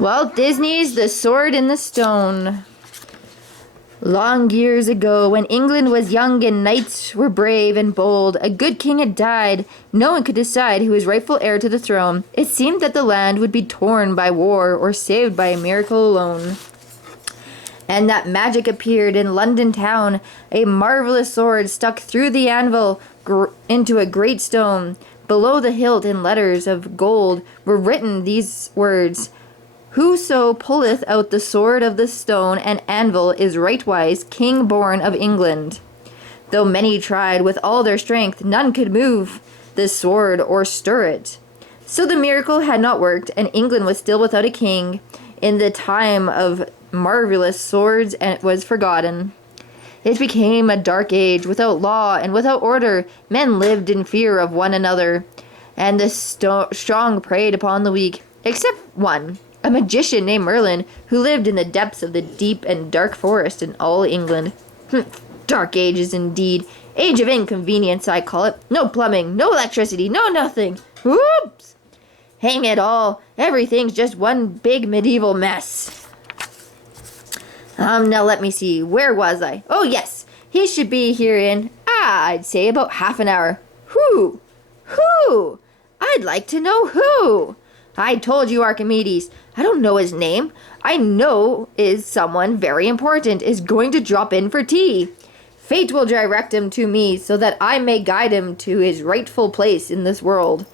Walt Disney's The Sword in the Stone. Long years ago, when England was young and knights were brave and bold, a good king had died. No one could decide who was rightful heir to the throne. It seemed that the land would be torn by war or saved by a miracle alone. And that magic appeared in London town. A marvelous sword stuck through the anvil into a great stone. Below the hilt, in letters of gold, were written these words: "Whoso pulleth out the sword of the stone and anvil is rightwise king born of England." Though many tried with all their strength, none could move this sword or stir it. So the miracle had not worked, and England was still without a king. In the time of marvelous swords, and it was forgotten. It became a dark age, without law and without order. Men lived in fear of one another, and the strong preyed upon the weak, except one, a magician named Merlin, who lived in the depths of the deep and dark forest in all England. Dark ages indeed. Age of inconvenience, I call it. No plumbing, no electricity, no nothing. Whoops! Hang it all. Everything's just one big medieval mess. Now let me see. Where was I? Oh, yes. He should be here in, I'd say about half an hour. Who? Who? I'd like to know who. I told you, Archimedes. I don't know his name. I know is someone very important is going to drop in for tea. Fate will direct him to me so that I may guide him to his rightful place in this world.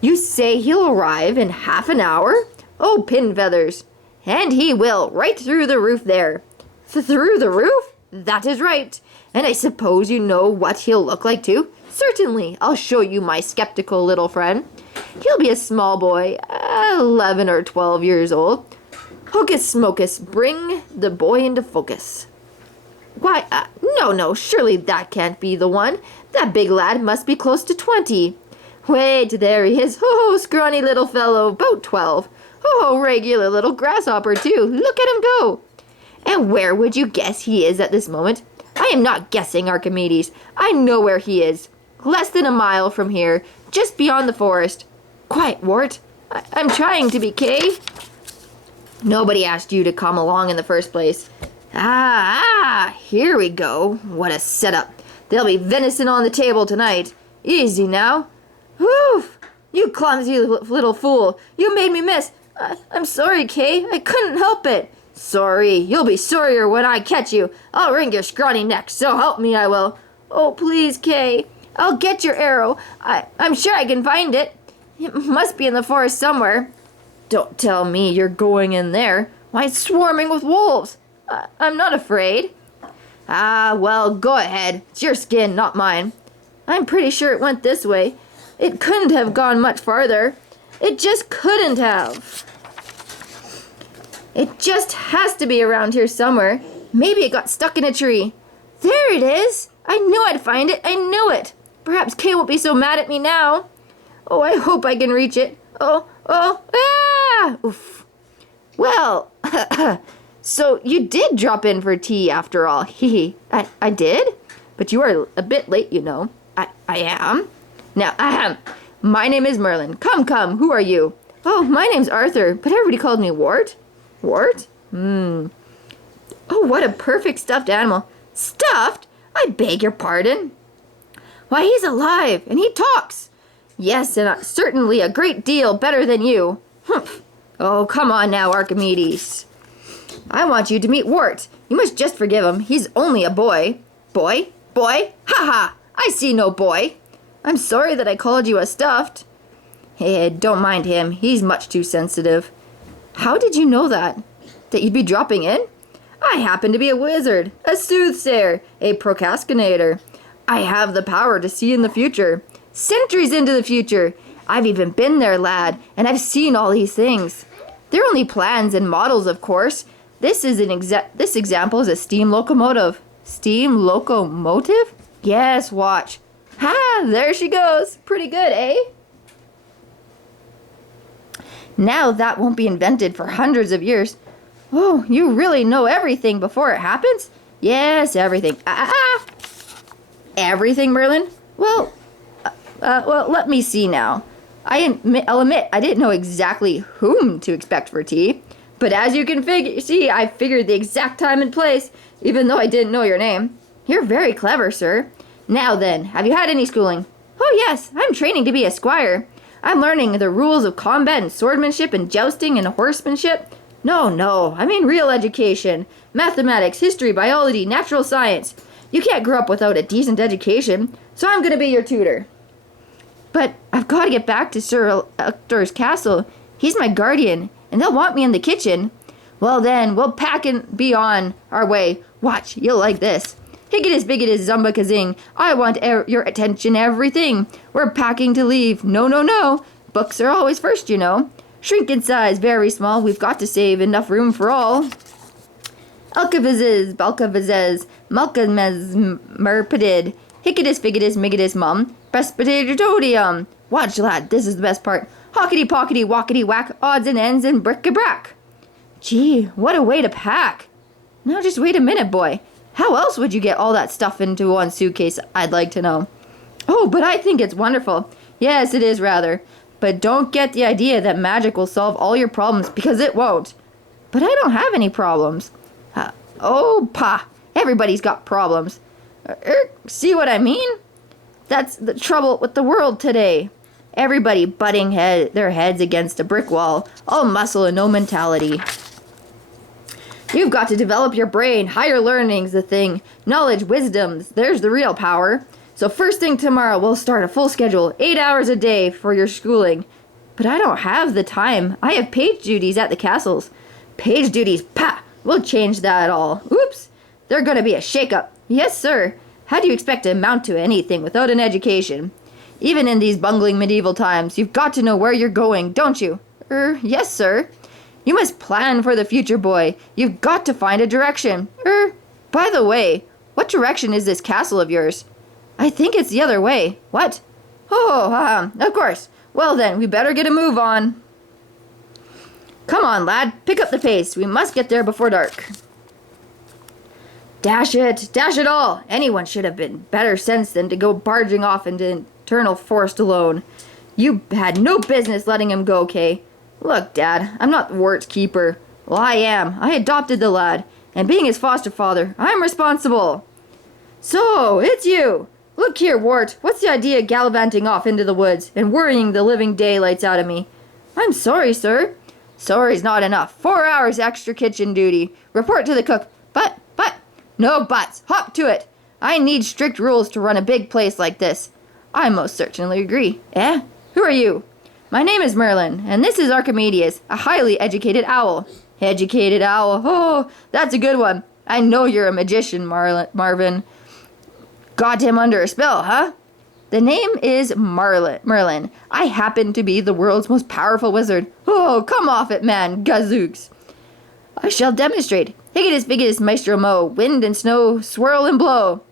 You say he'll arrive in half an hour? Oh, pin feathers. And he will, right through the roof there. Through the roof? That is right. And I suppose you know what he'll look like too? Certainly. I'll show you my skeptical little friend. He'll be a small boy, 11 or 12 years old. Hocus Mocus, bring the boy into focus. Why, no, surely that can't be the one. That big lad must be close to 20. Wait, there he is. Oh, scrawny little fellow, about 12. Oh, regular little grasshopper, too. Look at him go. And where would you guess he is at this moment? I am not guessing, Archimedes. I know where he is. Less than a mile from here, just beyond the forest. Quiet, Wart. I'm trying to be Kay. Nobody asked you to come along in the first place. Here we go. What a setup. There'll be venison on the table tonight. Easy now. Whew! You clumsy little fool. You made me miss. I'm sorry, Kay. I couldn't help it. Sorry. You'll be sorrier when I catch you. I'll wring your scrawny neck, so help me I will. Oh, please, Kay. I'll get your arrow. I'm sure I can find it. It must be in the forest somewhere. Don't tell me you're going in there. Why, it's swarming with wolves. I'm not afraid. Well, go ahead. It's your skin, not mine. I'm pretty sure it went this way. It couldn't have gone much farther. It just couldn't have. It just has to be around here somewhere. Maybe it got stuck in a tree. There it is. I knew I'd find it. I knew it. Perhaps Kay won't be so mad at me now. Oh, I hope I can reach it. Oof. Well, so you did drop in for tea after all. I did? But you are a bit late, you know. I am? Now, my name is Merlin. Come, who are you? Oh, my name's Arthur, but everybody called me Wart. Wart? Oh, what a perfect stuffed animal. Stuffed? I beg your pardon. Why, he's alive, and he talks. Yes, and certainly a great deal better than you. Humph. Oh, come on now, Archimedes. I want you to meet Wart. You must just forgive him. He's only a boy. Boy? Ha! I see no boy. I'm sorry that I called you a stuffed. Hey, don't mind him. He's much too sensitive. How did you know that? That you'd be dropping in? I happen to be a wizard, a soothsayer, a procrastinator. I have the power to see in the future. Centuries into the future. I've even been there, lad, and I've seen all these things. They're only plans and models, of course. This example is a steam locomotive. Steam locomotive? Yes, watch. Ha! There she goes. Pretty good, eh? Now that won't be invented for hundreds of years. Oh, you really know everything before it happens? Yes, everything. Everything, Merlin? Well, let me see now. I'll admit I didn't know exactly whom to expect for tea. But as you can see, I figured the exact time and place, even though I didn't know your name. You're very clever, sir. Now then, have you had any schooling? Oh yes, I'm training to be a squire. I'm learning the rules of combat and swordsmanship and jousting and horsemanship. No, I mean real education. Mathematics, history, biology, natural science. You can't grow up without a decent education, so I'm going to be your tutor. But I've got to get back to Sir Ector's castle. He's my guardian, and they'll want me in the kitchen. Well then, we'll pack and be on our way. Watch, you'll like this. Higgitus biggitus zumba kazing. I want your attention, everything. We're packing to leave. No. Books are always first, you know. Shrink in size, very small. We've got to save enough room for all. Elkavizes, balkavizes, malkamez merpidid. Hickitus figgitus migitus mum. Presbyteriodium. Watch, lad, this is the best part. Hockety pockety walkety whack, odds and ends and bric-a-brac. Gee, what a way to pack. Now just wait a minute, boy. How else would you get all that stuff into one suitcase, I'd like to know. Oh, but I think it's wonderful. Yes, it is rather. But don't get the idea that magic will solve all your problems, because it won't. But I don't have any problems. Oh, pah. Everybody's got problems. See what I mean? That's the trouble with the world today. Everybody butting their heads against a brick wall. All muscle and no mentality. You've got to develop your brain. Higher learning's the thing. Knowledge, wisdoms, there's the real power. So first thing tomorrow, we'll start a full schedule. 8 hours a day for your schooling. But I don't have the time. I have page duties at the castles. Page duties, pah! We'll change that all. Oops! They're gonna be a shake-up. Yes, sir. How do you expect to amount to anything without an education? Even in these bungling medieval times, you've got to know where you're going, don't you? Yes, sir. You must plan for the future, boy. You've got to find a direction. By the way, what direction is this castle of yours? I think it's the other way. What? Oh, of course. Well then, we better get a move on. Come on, lad. Pick up the pace. We must get there before dark. Dash it all. Anyone should have been better sense than to go barging off into eternal forest alone. You had no business letting him go, Kay. Look, Dad, I'm not Wart's keeper. Well, I am. I adopted the lad, and being his foster father, I'm responsible. So, it's you. Look here, Wart, what's the idea of gallivanting off into the woods and worrying the living daylights out of me? I'm sorry, sir. Sorry's not enough. 4 hours extra kitchen duty. Report to the cook. But, no buts. Hop to it. I need strict rules to run a big place like this. I most certainly agree. Who are you? My name is Merlin, and this is Archimedes, a highly educated owl. Educated owl. Oh, that's a good one. I know you're a magician, Marvin. Got him under a spell, huh? The name is Merlin. I happen to be the world's most powerful wizard. Oh, come off it, man. Gazooks. I shall demonstrate. Higgitus biggitus maestro mo. Wind and snow swirl and blow.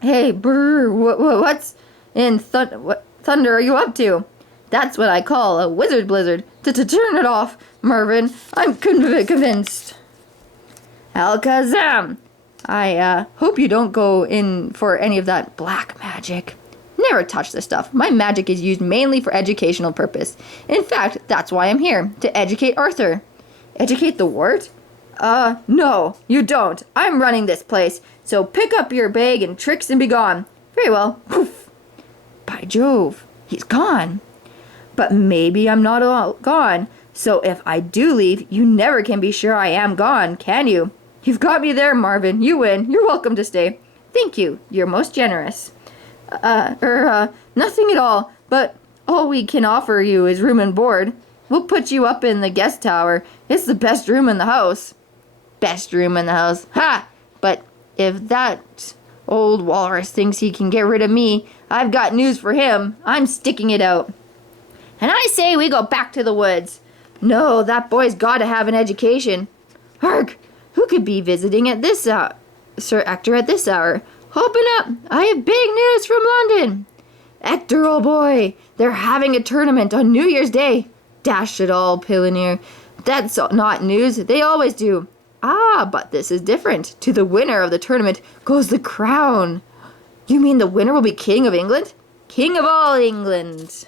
Hey, brr, what's in thunder are you up to? That's what I call a wizard blizzard. Turn it off, Mervin. I'm convinced. Alakazam. I hope you don't go in for any of that black magic. Never touch this stuff. My magic is used mainly for educational purpose. In fact, that's why I'm here, to educate Arthur. Educate the Wart? No, you don't. I'm running this place, so pick up your bag and tricks and be gone. Very well. Poof. By Jove, he's gone. But maybe I'm not all gone, so if I do leave, you never can be sure I am gone, can you? You've got me there, Marvin. You win. You're welcome to stay. Thank you. You're most generous. Nothing at all, but all we can offer you is room and board. We'll put you up in the guest tower. It's the best room in the house. Best room in the house. Ha! But if that old walrus thinks he can get rid of me, I've got news for him. I'm sticking it out. And I say we go back to the woods. No, that boy's got to have an education. Hark! Who could be visiting at this Sir Ector at this hour? Open up! I have big news from London. Ector, old boy, they're having a tournament on New Year's Day. Dash it all, Pillionaire. That's not news. They always do. Ah, but this is different. To the winner of the tournament goes the crown. You mean the winner will be King of England? King of all England.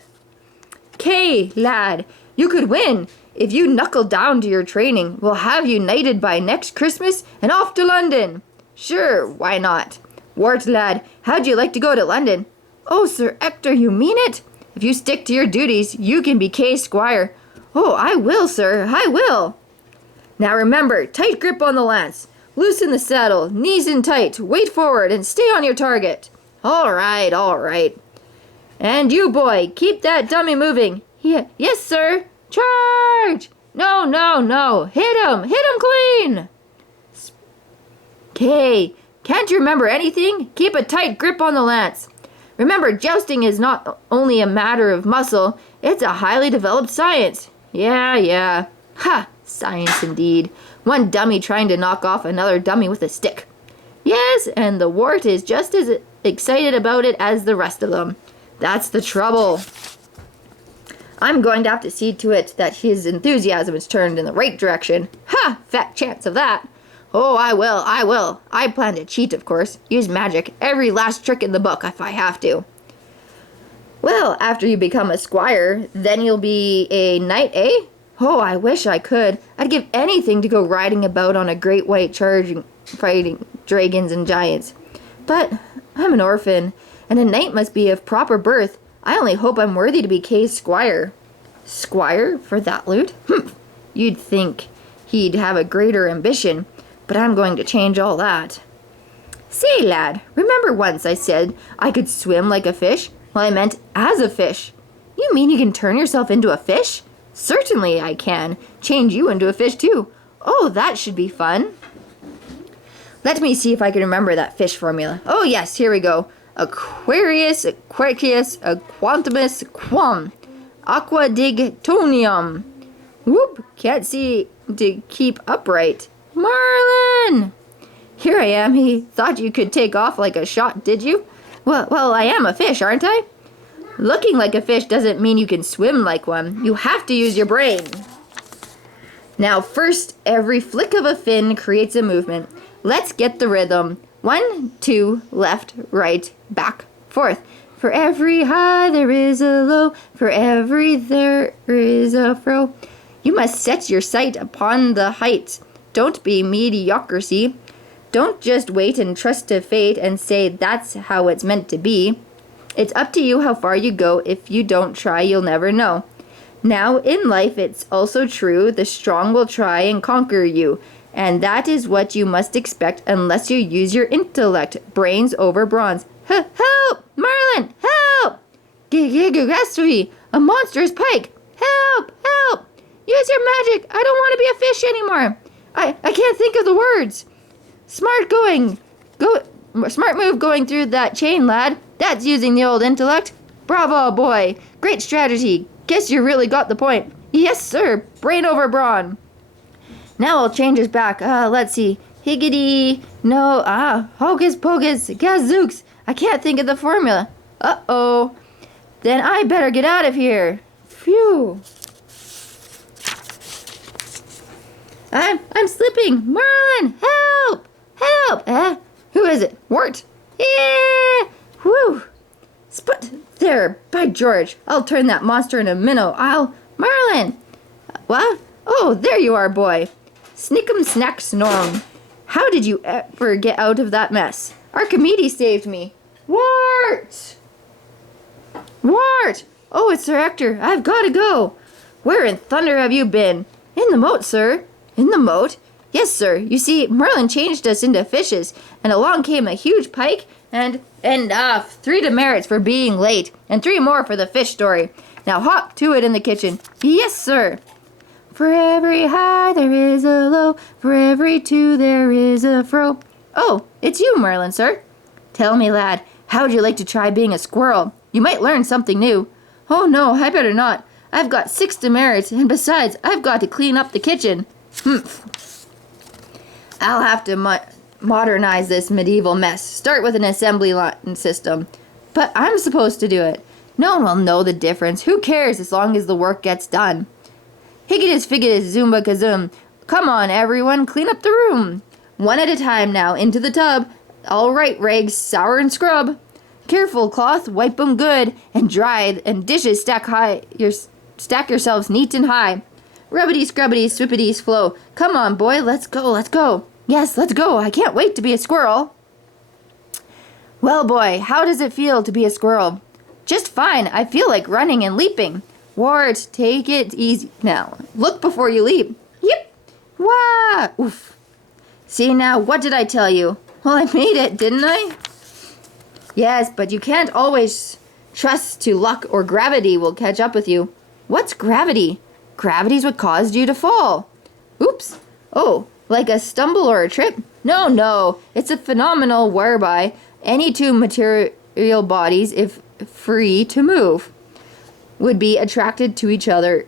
Kay, lad, you could win. If you knuckle down to your training, we'll have you knighted by next Christmas and off to London. Sure, why not? Wart, lad, how'd you like to go to London? Oh, Sir Ector, you mean it? If you stick to your duties, you can be Kay's squire. Oh, I will, sir, I will. Now remember, tight grip on the lance. Loosen the saddle, knees in tight, weight forward, and stay on your target. All right, all right. And you, boy, keep that dummy moving. Yes, sir. Charge! No, no, no. Hit him clean. Kay, can't you remember anything? Keep a tight grip on the lance. Remember, jousting is not only a matter of muscle, it's a highly developed science. Yeah. Ha! Science indeed. One dummy trying to knock off another dummy with a stick. Yes, and the Wart is just as excited about it as the rest of them. That's the trouble. I'm going to have to see to it that his enthusiasm is turned in the right direction. Ha! Fat chance of that. Oh, I will. I plan to cheat, of course. Use magic, every last trick in the book if I have to. Well, after you become a squire, then you'll be a knight, eh? Oh, I wish I could. I'd give anything to go riding about on a great white charging, fighting dragons and giants. But I'm an orphan, and a knight must be of proper birth. I only hope I'm worthy to be Kay's squire. Squire? For that loot? Humph! You'd think he'd have a greater ambition, but I'm going to change all that. Say, lad, remember once I said I could swim like a fish? Well, I meant as a fish. You mean you can turn yourself into a fish? Certainly I can. Change you into a fish too. Oh, that should be fun. Let me see if I can remember that fish formula. Oh yes, here we go. Aquarius, Aquarius, Aquantimus, Quam. Aqua digitonium. Whoop, can't see to keep upright. Merlin! Here I am. He thought you could take off like a shot, did you? Well, I am a fish, aren't I? Looking like a fish doesn't mean you can swim like one. You have to use your brain. Now, first, every flick of a fin creates a movement. Let's get the rhythm. 1, 2, left, right, back, forth. For every high there is a low, for every there is a fro. You must set your sight upon the heights. Don't be mediocrity. Don't just wait and trust to fate and say that's how it's meant to be. It's up to you how far you go. If you don't try, you'll never know. Now, in life, it's also true, the strong will try and conquer you. And that is what you must expect unless you use your intellect. Brains over bronze. Help! Merlin! Help! Gigastry! A monstrous pike! Help! Help! Use your magic! I don't want to be a fish anymore! I can't think of the words! Smart move going through that chain, lad. That's using the old intellect. Bravo, boy. Great strategy. Guess you really got the point. Yes, sir. Brain over brawn. Now I'll change his back. Let's see. Higgity. No. Hocus pocus. Gazooks. I can't think of the formula. Uh-oh. Then I better get out of here. Phew. I'm slipping. Merlin, help! Help! Who is it? Wart? Yeah! Whew! There, by George, I'll turn that monster into a minnow. Merlin! What? Oh, there you are, boy. Snick'em snack snorm. How did you ever get out of that mess? Archimedes saved me. Wart! Wart! Oh, it's Sir Ector. I've got to go. Where in thunder have you been? In the moat, sir. In the moat? Yes, sir. You see, Merlin changed us into fishes, and along came a huge pike, and 3 demerits for being late, and 3 more for the fish story. Now hop to it in the kitchen. Yes, sir. For every high there is a low, for every 2 there is a fro. Oh, it's you, Merlin, sir. Tell me, lad, how'd you like to try being a squirrel? You might learn something new. Oh, no, I better not. I've got 6 demerits, and besides, I've got to clean up the kitchen. Humph. I'll have to modernize this medieval mess. Start with an assembly line system. But I'm supposed to do it. No one will know the difference. Who cares as long as the work gets done? Higgitus figgitus zumba kazoom. Come on, everyone, clean up the room. One at a time now, into the tub. All right, rags, sour and scrub. Careful, cloth, wipe 'em good and dry, and dishes stack yourselves neat and high. Rubbity scrubbity swippity flow. Come on, boy, let's go, let's go. Yes, let's go. I can't wait to be a squirrel. Well, boy, how does it feel to be a squirrel? Just fine. I feel like running and leaping. Wart, take it easy now. Look before you leap. Yep. Wah! Oof. See now, what did I tell you? Well, I made it, didn't I? Yes, but you can't always trust to luck or gravity will catch up with you. What's gravity? Gravity's what caused you to fall. Oops. Oh, like a stumble or a trip? No. It's a phenomenon whereby any two material bodies, if free to move, would be attracted to each other.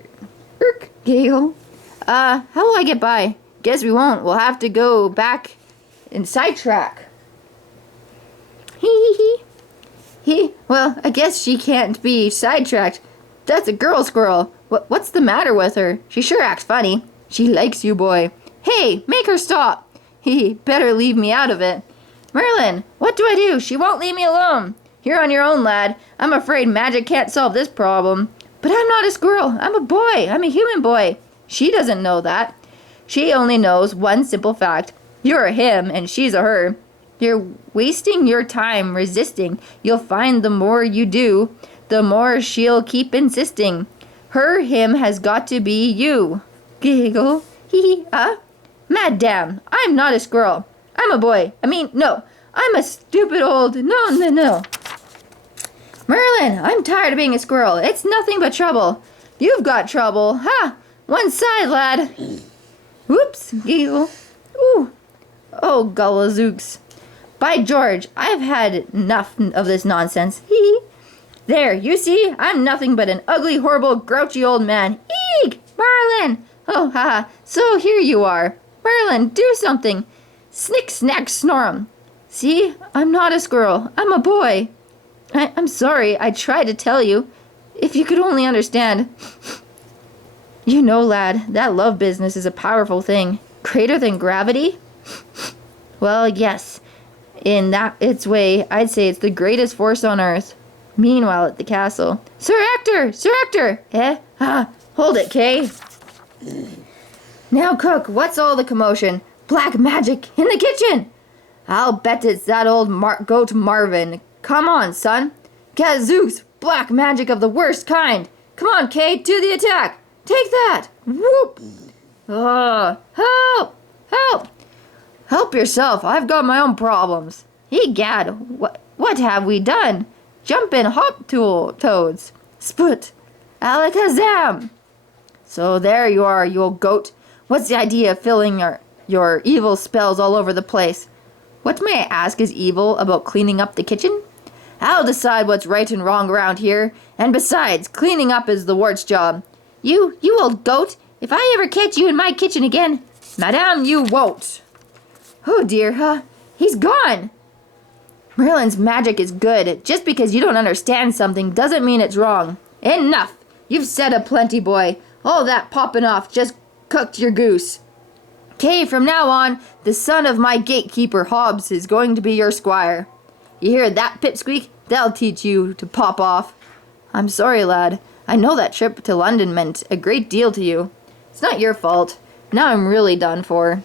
Giggle. How will I get by? Guess we won't. We'll have to go back and sidetrack. Well, I guess she can't be sidetracked. That's a girl squirrel. What's the matter with her? She sure acts funny. She likes you, boy. Hey, make her stop. Better leave me out of it. Merlin, what do I do? She won't leave me alone. You're on your own, lad. I'm afraid magic can't solve this problem. But I'm not a squirrel. I'm a boy. I'm a human boy. She doesn't know that. She only knows one simple fact. You're a him and she's a her. You're wasting your time resisting. You'll find the more you do, the more she'll keep insisting. Her him has got to be you. Giggle. Madam, I'm not a squirrel. I'm a boy. No. I'm a stupid old... No. Merlin, I'm tired of being a squirrel. It's nothing but trouble. You've got trouble. Ha! One side, lad. Whoops. Giggle. Ooh. Oh, gulazooks. By George, I've had enough of this nonsense. There, you see? I'm nothing but an ugly, horrible, grouchy old man. Eek! Merlin! Oh, haha. So here you are. Merlin, do something. Snick, snack, snorum. See? I'm not a squirrel. I'm a boy. I'm sorry. I tried to tell you. If you could only understand. You know, lad, that love business is a powerful thing. Greater than gravity? Well, yes. In that its way, I'd say it's the greatest force on earth. Meanwhile, at the castle. Sir Hector! Hold it, Kay. Now, cook, what's all the commotion? Black magic in the kitchen! I'll bet it's that old goat Marvin. Come on, son. Gadzooks, black magic of the worst kind. Come on, Kay, to the attack. Take that. Whoop. Help. Help yourself. I've got my own problems. Egad, what have we done? Jumpin' hop toads. Sput. Alakazam. So there you are, you old goat. What's the idea of filling your evil spells all over the place? What, may I ask, is evil about cleaning up the kitchen? I'll decide what's right and wrong around here. And besides, cleaning up is the Wart's job. You old goat, if I ever catch you in my kitchen again, madame, you won't. Oh dear, he's gone. Merlin's magic is good. Just because you don't understand something doesn't mean it's wrong. Enough. You've said a plenty, boy. All that popping off just cooked your goose. Okay, from now on, the son of my gatekeeper, Hobbs, is going to be your squire. You hear that, pipsqueak? That'll teach you to pop off. I'm sorry, lad. I know that trip to London meant a great deal to you. It's not your fault. Now I'm really done for.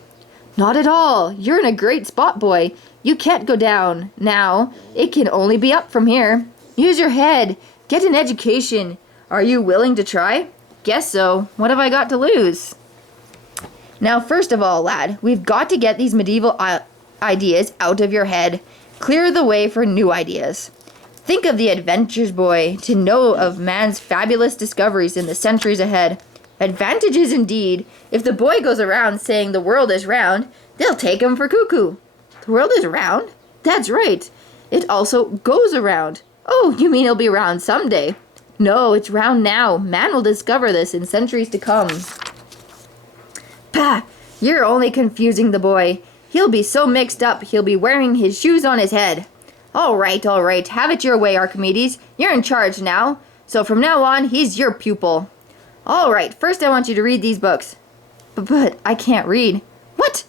Not at all. You're in a great spot, boy. You can't go down. Now, it can only be up from here. Use your head. Get an education. Are you willing to try? Guess so. What have I got to lose? Now, first of all, lad, we've got to get these medieval ideas out of your head. Clear the way for new ideas. Think of the adventures, boy, to know of man's fabulous discoveries in the centuries ahead. Advantages indeed. If the boy goes around saying the world is round, they'll take him for cuckoo. The world is round? That's right. It also goes around. Oh, you mean it'll be round someday? No, it's round now. Man will discover this in centuries to come. Pah! You're only confusing the boy. He'll be so mixed up, he'll be wearing his shoes on his head. All right. Have it your way, Archimedes. You're in charge now. So from now on, he's your pupil. All right, first I want you to read these books. But I can't read. What?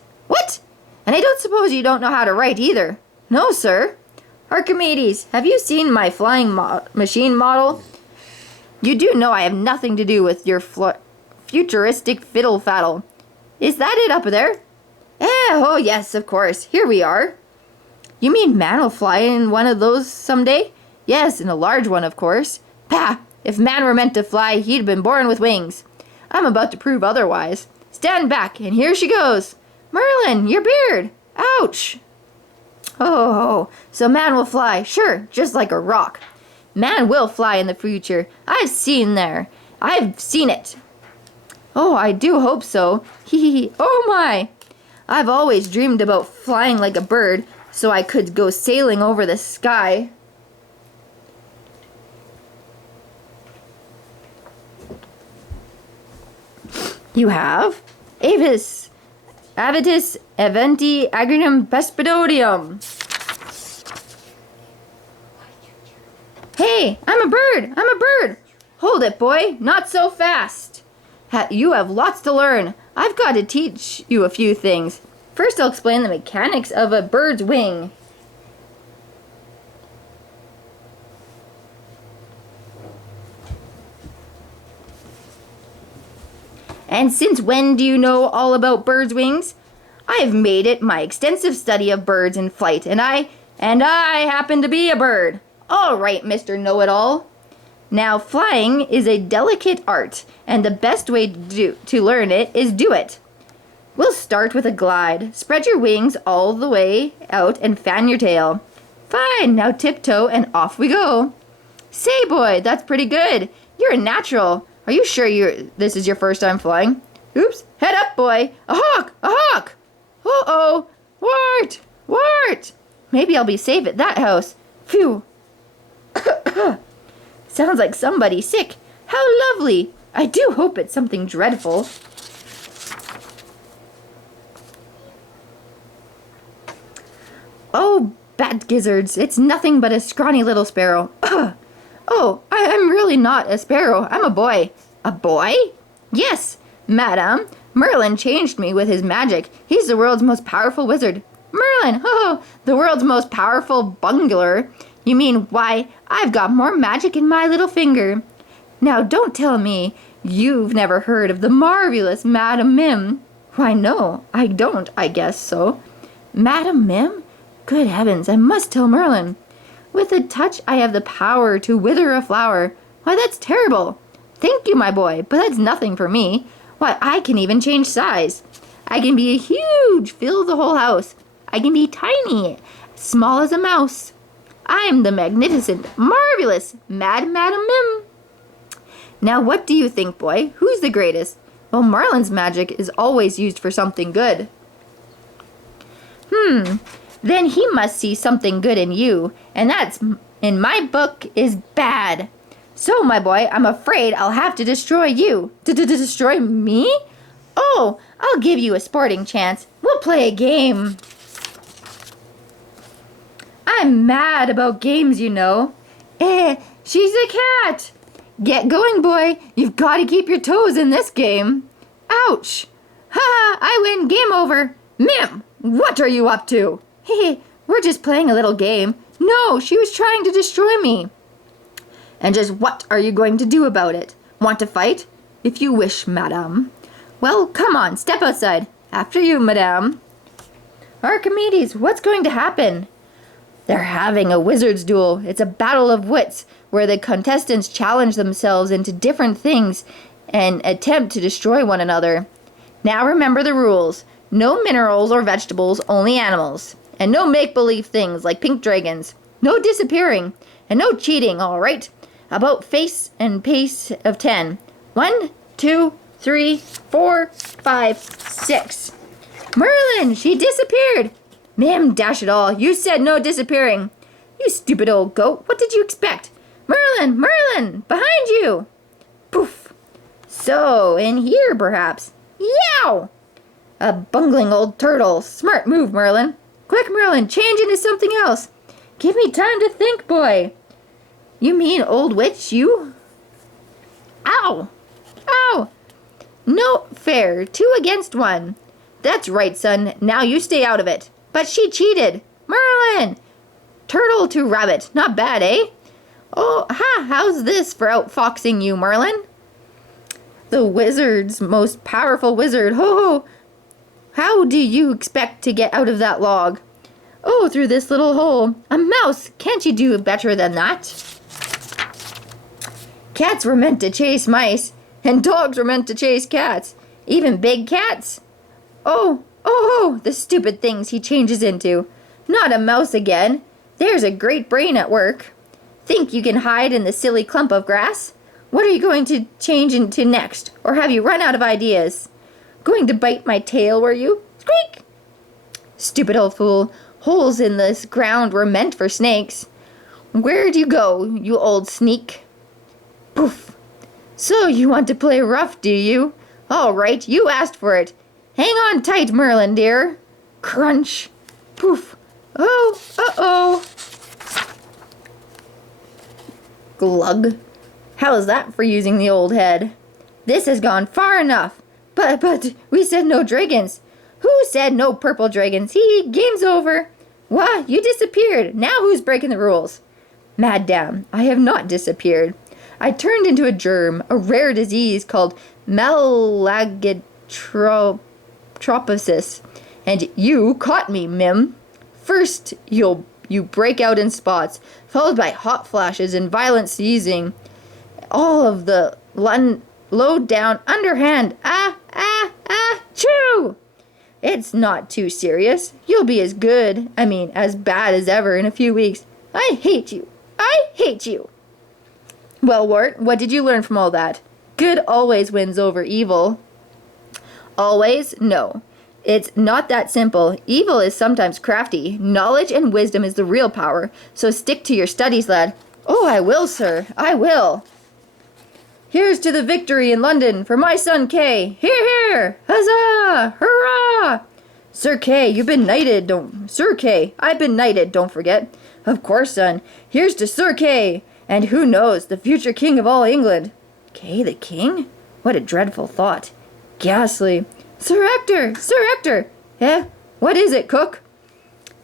And I don't suppose you don't know how to write either. No, sir. Archimedes, have you seen my flying machine model? You do know I have nothing to do with your futuristic fiddle-faddle. Is that it up there? Oh yes, of course. Here we are. You mean man will fly in one of those someday? Yes, in a large one, of course. Pah! If man were meant to fly, he'd have been born with wings. I'm about to prove otherwise. Stand back, and here she goes. Merlin, your beard! Ouch! Oh, so man will fly, sure, just like a rock. Man will fly in the future. I've seen it. Oh, I do hope so. Hee. Oh my! I've always dreamed about flying like a bird, so I could go sailing over the sky. You have? Avis eventi agrinum pespidodium. Hey, I'm a bird. Hold it, boy, not so fast. You have lots to learn. I've got to teach you a few things. First, I'll explain the mechanics of a bird's wing. And since when do you know all about birds' wings? I've made it my extensive study of birds in flight, and I happen to be a bird. All right, Mr. Know-it-all. Now, flying is a delicate art, and the best way to learn it is do it. We'll start with a glide. Spread your wings all the way out and fan your tail. Fine, now tiptoe and off we go. Say, boy, that's pretty good. You're a natural. Are you sure this is your first time flying? Oops, head up, boy. A hawk, a hawk. Uh-oh, Wart. Maybe I'll be safe at that house. Phew. Sounds like somebody sick. How lovely. I do hope it's something dreadful. Oh, bad gizzards. It's nothing but a scrawny little sparrow. Oh, I'm really not a sparrow. I'm a boy. A boy? Yes, madam. Merlin changed me with his magic. He's the world's most powerful wizard. Merlin, the world's most powerful bungler. You mean, why, I've got more magic in my little finger. Now, don't tell me you've never heard of the marvelous Madam Mim. Why, no, I don't, I guess so. Madam Mim? Good heavens, I must tell Merlin. With a touch, I have the power to wither a flower. Why, that's terrible. Thank you, my boy, but that's nothing for me. Why, I can even change size. I can be huge, fill the whole house. I can be tiny, small as a mouse. I'm the magnificent, marvelous Madam Mim. Now, what do you think, boy? Who's the greatest? Well, Merlin's magic is always used for something good. Then he must see something good in you, and that's, in my book, is bad. So, my boy, I'm afraid I'll have to destroy you. Destroy me? Oh, I'll give you a sporting chance. We'll play a game. I'm mad about games, you know. She's a cat. Get going, boy. You've got to keep your toes in this game. Ouch. Ha! I win. Game over. Mim, what are you up to? We're just playing a little game. No, she was trying to destroy me. And just what are you going to do about it? Want to fight? If you wish, madame. Well, come on, step outside. After you, madame. Archimedes, what's going to happen? They're having a wizard's duel. It's a battle of wits where the contestants challenge themselves into different things and attempt to destroy one another. Now remember the rules. No minerals or vegetables, only animals. And no make-believe things like pink dragons. No disappearing. And no cheating, all right? About face and pace of 10. 1, 2, 3, 4, 5, 6. Merlin, she disappeared. Ma'am, dash it all. You said no disappearing. You stupid old goat. What did you expect? Merlin, behind you. Poof. So, in here, perhaps. Yow! A bungling old turtle. Smart move, Merlin. Quick, Merlin, change into something else. Give me time to think, boy. You mean old witch, you? Ow! Ow! No fair. 2 against 1. That's right, son. Now you stay out of it. But she cheated. Merlin! Turtle to rabbit. Not bad, eh? Oh, how's this for outfoxing you, Merlin? The wizard's most powerful wizard. Ho ho! How do you expect to get out of that log? Oh, through this little hole. A mouse! Can't you do better than that? Cats were meant to chase mice, and dogs were meant to chase cats. Even big cats. Oh, the stupid things he changes into. Not a mouse again. There's a great brain at work. Think you can hide in the silly clump of grass? What are you going to change into next? Or have you run out of ideas? Going to bite my tail, were you? Squeak! Stupid old fool. Holes in this ground were meant for snakes. Where'd you go, you old sneak? Poof! So you want to play rough, do you? All right, you asked for it. Hang on tight, Merlin, dear. Crunch. Poof. Oh, uh-oh. Glug. How's that for using the old head? This has gone far enough. But, we said no dragons. Who said no purple dragons? Game's over. What? You disappeared. Now who's breaking the rules? Madam, I have not disappeared. I turned into a germ, a rare disease called malagotroposis, and you caught me, Mim. First, you break out in spots, followed by hot flashes and violent sneezing. All of the low down, underhand, chew! It's not too serious. You'll be as bad as ever in a few weeks. I hate you. I hate you. Well, Wart, what did you learn from all that? Good always wins over evil. Always? No. It's not that simple. Evil is sometimes crafty. Knowledge and wisdom is the real power. So stick to your studies, lad. Oh, I will, sir. I will. Here's to the victory in London for my son Kay. Hear, hear! Huzzah! Hurrah! Sir Kay, you've been knighted. Sir Kay, I've been knighted, don't forget. Of course, son. Here's to Sir Kay. And who knows, the future king of all England. Kay the king? What a dreadful thought. Ghastly. Sir Hector! Sir Hector! Eh? What is it, cook?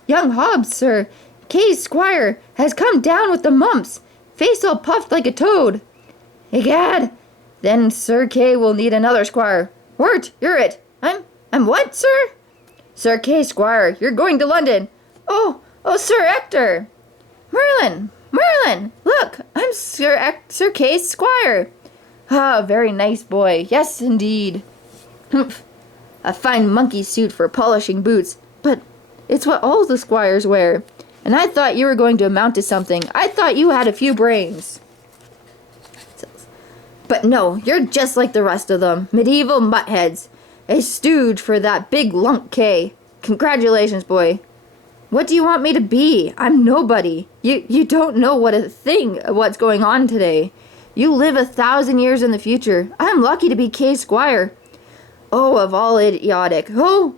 Young Hobbs, sir. Kay's squire has come down with the mumps. Face all puffed like a toad. Egad! Then Sir Kay will need another squire. Wart, you're it. I'm what, sir? Sir Kay, squire, you're going to London. Oh, Sir Hector. Merlin! Look, I'm Sir Kay's squire. Ah, very nice boy. Yes, indeed. Humph. A fine monkey suit for polishing boots. But it's what all the squires wear. And I thought you were going to amount to something. I thought you had a few brains. But no, you're just like the rest of them. Medieval mutt-heads. A stooge for that big lunk Kay. Congratulations, boy. What do you want me to be? I'm nobody. You don't know what's going on today. You live 1,000 years in the future. I'm lucky to be Kay's squire. Oh, of all idiotic. Oh,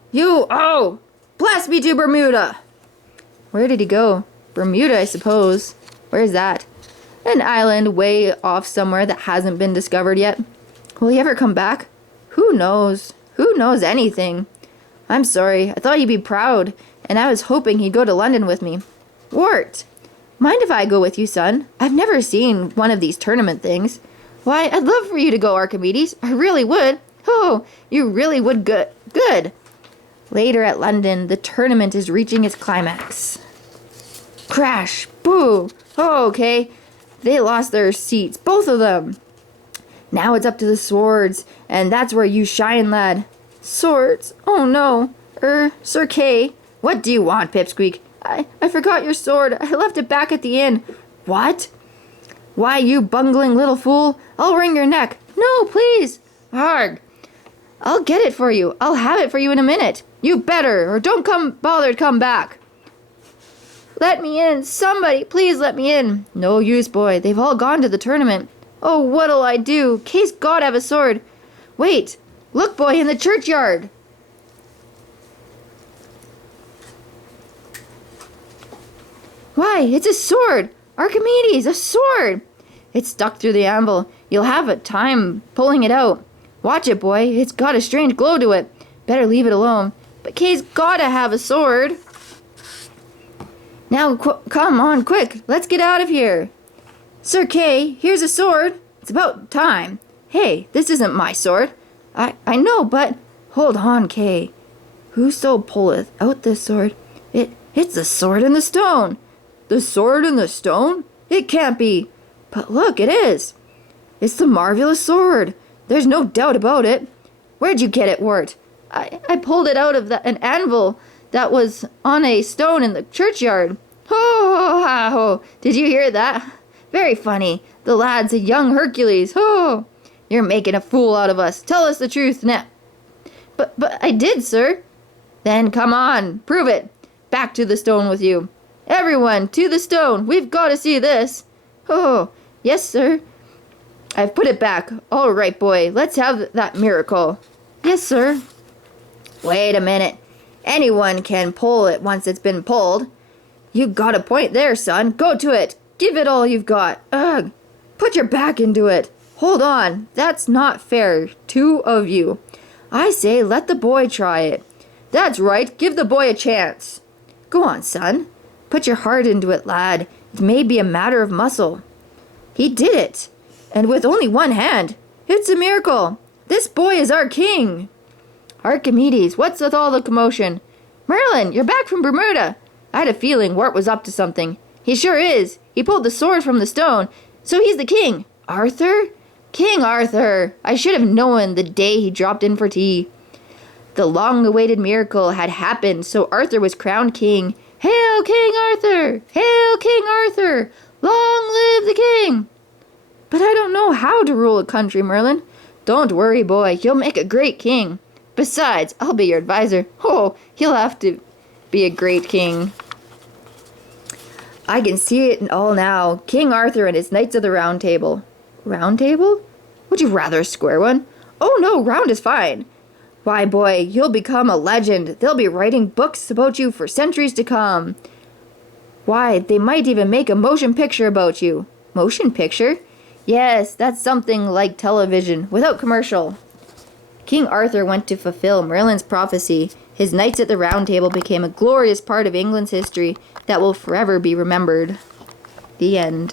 blast me to Bermuda. Where did he go? Bermuda, I suppose. Where's that? An island way off somewhere that hasn't been discovered yet. Will he ever come back? Who knows? Who knows anything? I'm sorry. I thought you'd be proud, and I was hoping he'd go to London with me. Wart, mind if I go with you, son? I've never seen one of these tournament things. Why, I'd love for you to go, Archimedes. I really would. Oh, you really would good. Later at London, the tournament is reaching its climax. Crash! Boo! Oh, okay. They lost their seats, both of them. Now it's up to the swords, and that's where you shine, lad. Swords? Oh no. Sir Kay, what do you want, Pipsqueak? I forgot your sword. I left it back at the inn. What? Why, you bungling little fool. I'll wring your neck. No, please. Arg. I'll get it for you. I'll have it for you in a minute. You better, or don't bother to come back. Let me in. Somebody, please let me in. No use, boy. They've all gone to the tournament. Oh, what'll I do? Kay's gotta have a sword. Wait. Look, boy, in the churchyard. Why, it's a sword. Archimedes, a sword. It's stuck through the anvil. You'll have a time pulling it out. Watch it, boy. It's got a strange glow to it. Better leave it alone. But Kay's gotta have a sword. Now, come on, quick. Let's get out of here. Sir Kay, here's a sword. It's about time. Hey, this isn't my sword. I know, but hold on, Kay. Whoso pulleth out this sword, it's the sword in the stone. The sword in the stone? It can't be. But look, it is. It's the marvelous sword. There's no doubt about it. Where'd you get it, Wart? I pulled it out of an anvil that was on a stone in the churchyard. Ho, ha, ho. Did you hear that? Very funny. The lad's a young Hercules. Ho! You're making a fool out of us. Tell us the truth now. But I did, sir. Then come on, prove it. Back to the stone with you. Everyone, to the stone. We've got to see this. Oh, yes, sir. I've put it back. All right, boy. Let's have that miracle. Yes, sir. Wait a minute. Anyone can pull it once it's been pulled. You got a point there, son. Go to it. Give it all you've got. Ugh. Put your back into it. Hold on. That's not fair. Two of you. I say let the boy try it. That's right. Give the boy a chance. Go on, son. Put your heart into it, lad. It may be a matter of muscle. He did it. And with only one hand. It's a miracle. This boy is our king. Archimedes, what's with all the commotion? Merlin, you're back from Bermuda. I had a feeling Wart was up to something. He sure is. He pulled the sword from the stone. So he's the king. Arthur? King Arthur. I should have known the day he dropped in for tea. The long-awaited miracle had happened, so Arthur was crowned king. Hail, King Arthur! Hail, King Arthur! Long live the king! But I don't know how to rule a country, Merlin. Don't worry, boy. You'll make a great king. Besides, I'll be your advisor. Oh, he'll have to be a great king. I can see it all now. King Arthur and his Knights of the Round Table. Round table? Would you rather a square one? Oh, no, round is fine. Why, boy, you'll become a legend. They'll be writing books about you for centuries to come. Why, they might even make a motion picture about you. Motion picture? Yes, that's something like television, without commercial. King Arthur went to fulfill Merlin's prophecy. His Knights at the Round Table became a glorious part of England's history that will forever be remembered. The end.